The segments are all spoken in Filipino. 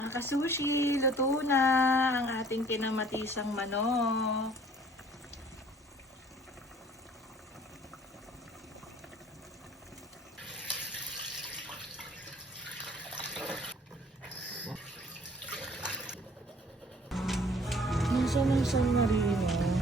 Mga kasushi, luto na ang ating kinamatisang manok. Minsan minsan na rin yun.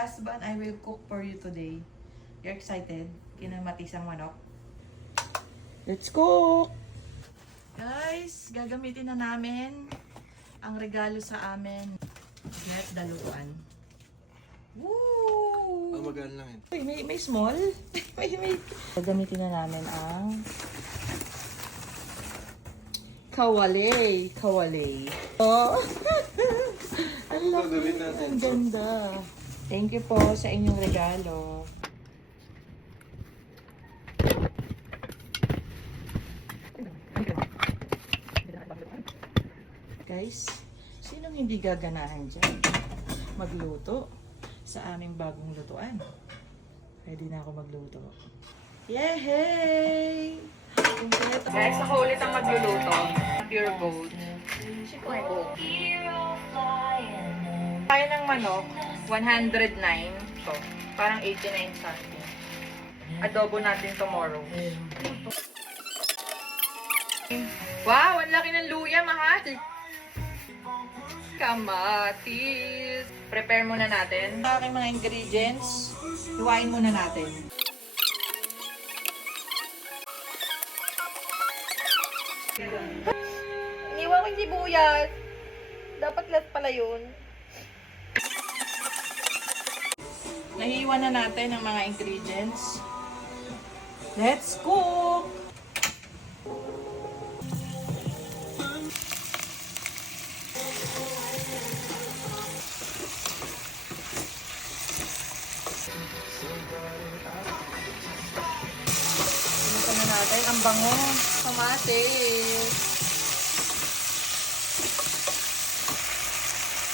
Husband, I will cook for you today. You're excited? Kinamatisang manok? Let's cook! Guys, gagamitin na namin ang regalo sa amin. Net daluan. Woo! Oh, magaan lang yun. Uy, may, may small. may, may. Gagamitin na namin ang kawale. Kawale. Oh. Ang ganda. Thank you po sa inyong regalo. Guys, sinong hindi gaganahan dyan? Magluto sa aming bagong lutuan. Ready na ako magluto. Yehey! Guys, ako ulit ang magluluto. Pure gold. Chicken gold. Kaya ng manok, 109 to. Parang 89 something. Adobo natin tomorrow. Wow, ang laki ng luya, mahal. Kamatis. Prepare muna natin. Ang aking mga ingredients, hiwain muna natin. Iniwan ko yung sibuyas. Dapat last pala yun. Nahiwa na natin ang mga ingredients. Let's cook! Ito na natin ang bango. Kamatis.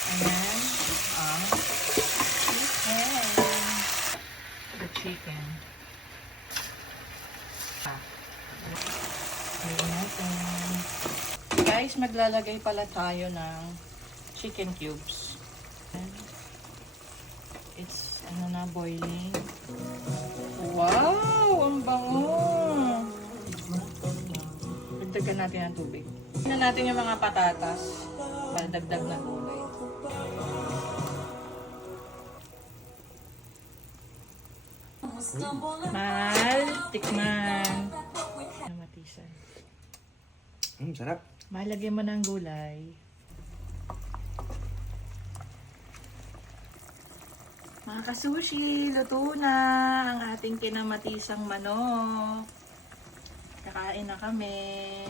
Ayan. Ang chicken. The chicken. Natin. Guys, maglalagay pala tayo ng chicken cubes. It's, ano na, boiling. Wow! Ang bango! Dagdagan natin ang tubig. Tingnan natin yung mga patatas. Pandagdag na gulay. Mahal, tikman. Matisan. Hmm, sarap. Malagyan mo ng gulay. Mga kasushi, luto na ang ating kinamatisang manok. Kakain na kami.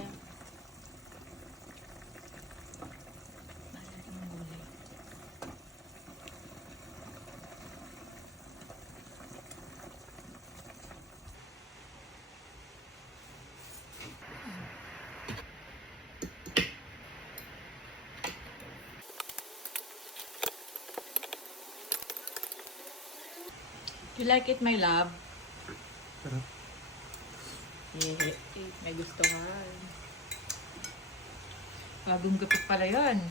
You like it, my love? Sarap. Eh, eh, may gusto ka. Bagong gapit pala yun.